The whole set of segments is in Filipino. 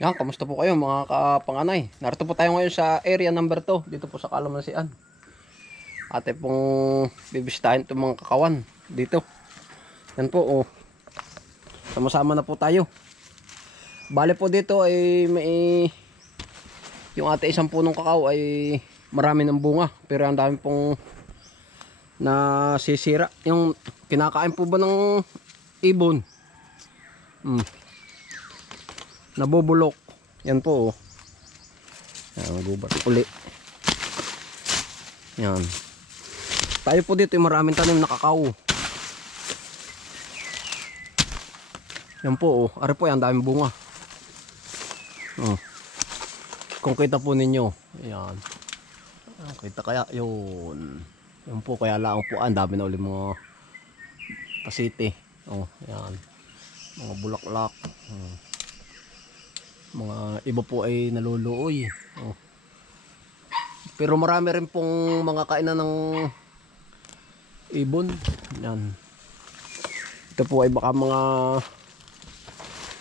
Yan, kamusta po kayo mga kapanganay? Narito po tayo ngayon sa area number 2, dito po sa Kalamansian. Ate pong bibisitahin itong mga kakawan dito. Yan po, oh. Sama-sama na po tayo. Bale po dito ay may yung ate isang punong kakao ay marami ng bunga, pero ang dami pong nasisira. Yung kinakain po ba ng ibon? Nabubulok. Yan po, oh. Yan, gubat uli. Yan. Tayo po dito, yung maraming tanim na kakao. Yan po, oh. Ari po, yan, daming bunga. Oh. Kung kita po ninyo. Yan. Kita kaya, yun. Yan po, kaya lang po, ang dami na ulit mga pasite. Oh, yan. Mga bulaklak. Mga iba po ay naluluoy. Oh. Pero marami rin pong mga kainan ng ibon. Yan. Ito po ay baka mga,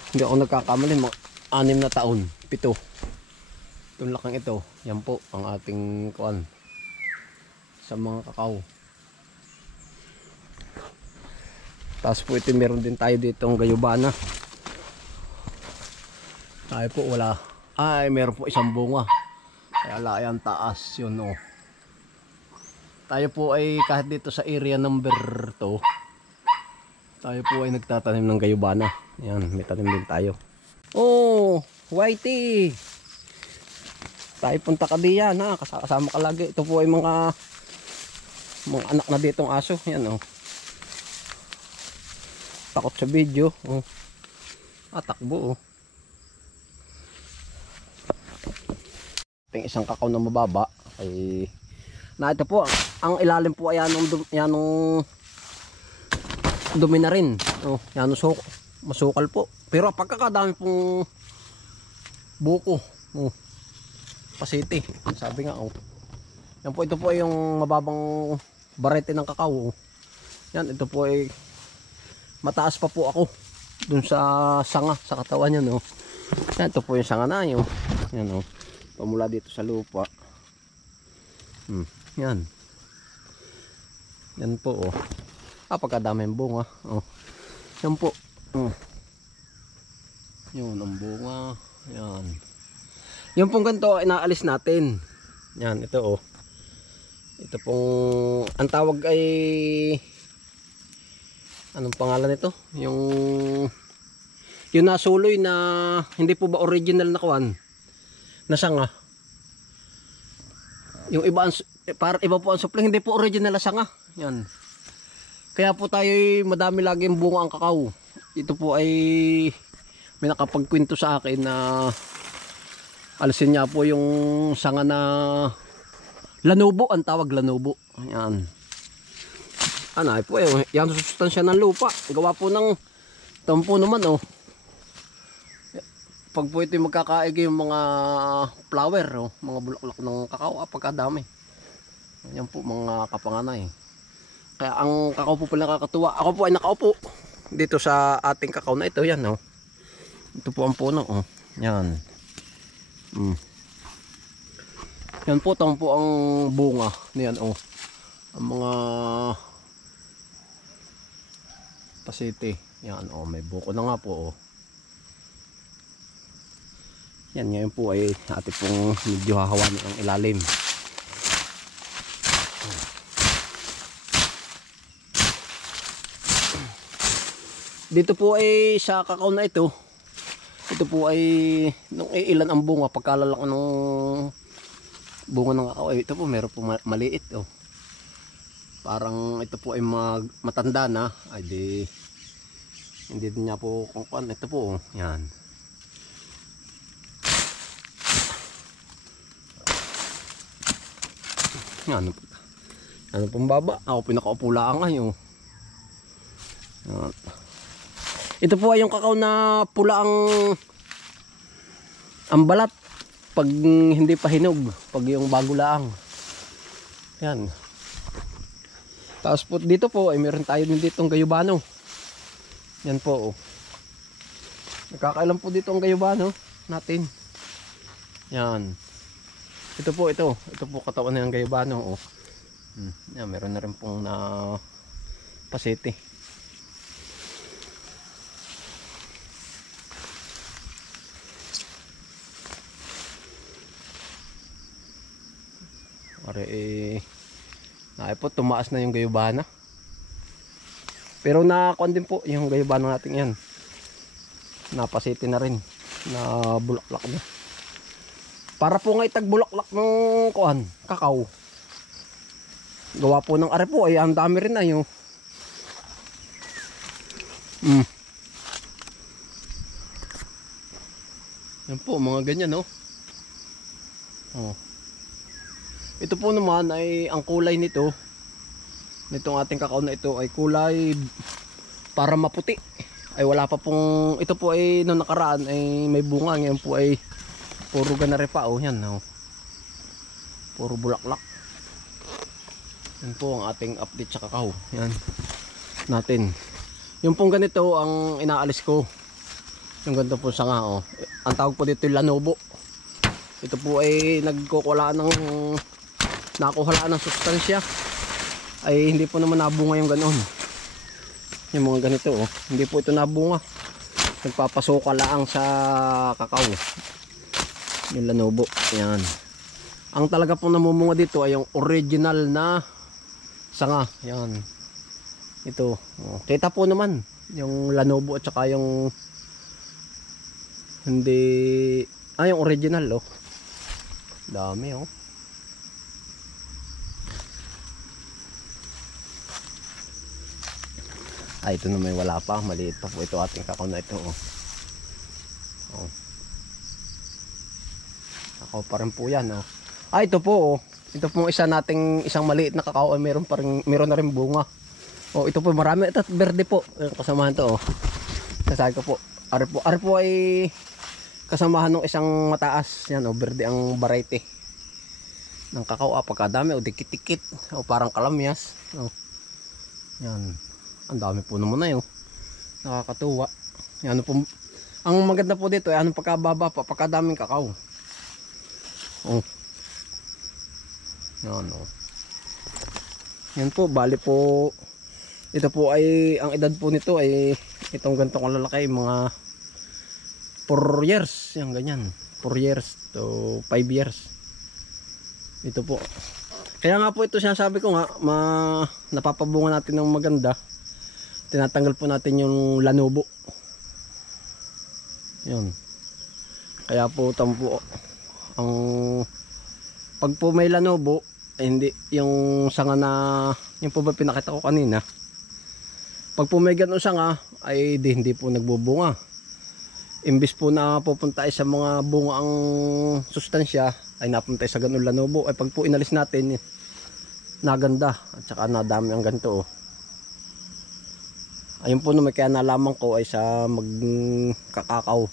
hindi ako nagkakamali, mga 6 na taon, 7. Itong laking ito. Yan po ang ating kuan sa mga kakao. Tapos po ito meron din tayo dito ang gayubana. Tayo po wala. Ay, meron po isang bunga. Kaya layan taas yun, oh. Tayo po ay kahit dito sa area number 2, tayo po ay nagtatanim ng gayubana. Yan, may tanim din tayo. Oh, Whitey! Tayo punta ka diyan, ha? Kasama ka lagi. Ito po ay mga anak na ditong aso. Yan, oh. Takot sa video, oh. Takbo, oh. Ting isang kakao na mababa ay na ito po ang ilalim po ay yanong dumi na rin. Oh, yan masukal po. Pero pagkakadami pong buko. Oh. Pasiti. Sabi nga, oh. Yan po, ito po ay yung mababang barete ng kakao. Oh. Yan, ito po ay mataas pa po ako dun sa sanga sa katawan niya, no. Yan, ito po yung sanga na yun. Yan, oh. Pamula dito sa lupa. Yan. Yan po, oh. Pagkadami yung bunga, oh. Yan po. Yun ang bunga. Yan. Yung pong ganito inaalis natin. Yan, ito, oh. Ito pong ang tawag ay anong pangalan nito? Yung nasuloy na hindi po ba original na kuwan? Na sanga. Yung iba iba po ang supling, hindi po original na sanga. Yan. Kaya po tayo madami lagi ang bunga ang kakao. Ito po ay may nakapagkwento sa akin na alisin niya po yung sanga na lanubo, ang tawag lanubo. Yan. Ano ay po yan sustansya ng lupa. Gawa po ng tampo naman, oh. Pag po ito magkakaig yung mga flower, oh, mga bulaklak ng kakao, pagkadami. Yan po mga kapanganay. Kaya ang kakao po pala nakakatuwa. Ako po ay nakaupo dito sa ating kakao na ito. Yan, oh. Ito po ang puno, oh. Yan. Yan po, tang po ang bunga. Yan, oh. Ang mga pasiti. Yan, oh. May buko na nga po, oh. Yan, ngayon po ay ate pong medyo hahawanin ang ilalim. Dito po ay sa kakao na ito. Ito po ay nung ilan ang bunga pagkalalaki ng bunga ng kakao. Ito po meron po maliit, oh. Parang ito po ay matanda na. Ay di hindi din niya po kung kuan. Ito po, oh. Yan. Ano pong baba? Ako pinakaupo lang ngayon. Ito po ay yung kakao na pula ang balat pag hindi pa hinog, pag yung bago lang. Yan. Tapos po dito po ay meron tayo din ditong gayubano. Yan po, oh. Nakakailan po dito ang gayubano. natin. Yan. Ito po katawan ng gayabano. Oh. Yan, meron na rin pong na pasete. Po, tumaas na yung gayabana. Pero nakakuan din po yung gayabana natin yan. Napasete na rin. Na bulaklak na. Para po nga itagbulaklak ng kuan, kakao. Gawa po ng are po ay ang dami rin na yung. Yan po, mga ganyan, no. Oh. Ito po naman ay ang kulay nitong ating kakao na ito ay kulay para maputi. Ay wala pa pong, ito po ay noong nakaraan ay may bunga, ngayon po ay puro ganare pa. Oh, yan, oh. Puro bulaklak. Yan po ang ating update sa kakao. Yan natin. Yung pong ganito ang inaalis ko. Yung ganito po sanga, oh. Ang tawag po dito yung lanobo. Ito po ay nagkukulaan ng nakuhalaan ng sustansya. Ay hindi po naman nabunga yung ganon. Yung mga ganito, oh. Hindi po ito nabunga. Nagpapasuka lang sa kakao. Yung lanobo. Yan. Ang talaga pong namumunga dito ay yung original na sanga. Yan. Ito. Oh. Kita po naman yung lanobo at saka yung hindi, yung original, oh. Dami, oh. Ito na may wala pa, maliit pa po ito ating kakao na ito, oh. Oh. Kakao pa rin po yan, oh. Ito po, oh. Ito pong isang maliit na kakao ay meron na rin bunga. Oh, ito po marami, ito berde po. Kasamahan to, oh. Nasabi ko po. Are po ay kasamahan ng isang mataas. Yan, oh, berde ang variety ng kakao. Pagkadami, oh, dikit-dikit. Oh, parang kalamyas. Oh. Yan. Ang dami po naman na yun. Nakakatuwa. Yan po. Ang maganda po dito ay anong pagkababa pa, pagkadaming kakao. Oh. Yan, oh. Yan po, bali po. Ito po ay, ang edad po nito ay itong ganitong kalalaki, mga 4 years. Yan, ganyan. 4 years to 5 years. Ito po. Kaya nga po ito sinasabi ko nga, napapabunga natin ng maganda. Tinatanggal po natin yung lanobo. Yun. Kaya po tampo ang pag po may lanobo, hindi yung sanga na yung po ba pinakita ko kanina. Pag po may ganun sanga ay hindi po nagbubunga. Imbis po na pupunta sa mga bunga ang sustansya ay napunta sa ganun lanobo. Ay pag po inalis natin, naganda at saka nadami ang ganito, oh. Ayun po naman kaya nalaman ko ay sa magkakakaw.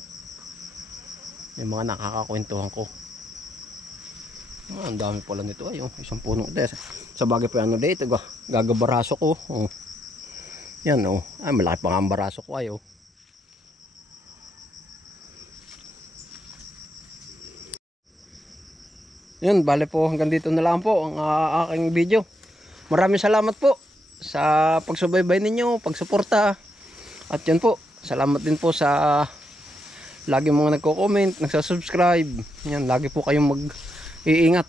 Yung mga nakakakwentuhan ko. Ang dami pala nito. Ay, isang puno. Sa bagay po ano dito. Gagabaraso ko. Oh. Yan, oh. Ay, malaki pa nga ang baraso ko. Ay, oh. Yun, bale po hanggang dito na lang po ang aking video. Maraming salamat po sa pagsubaybay ninyo, pagsuporta. At yan po, salamat din po sa lagi mga nagko-comment, nagsasubscribe. Yan, lagi po kayong mag-iingat.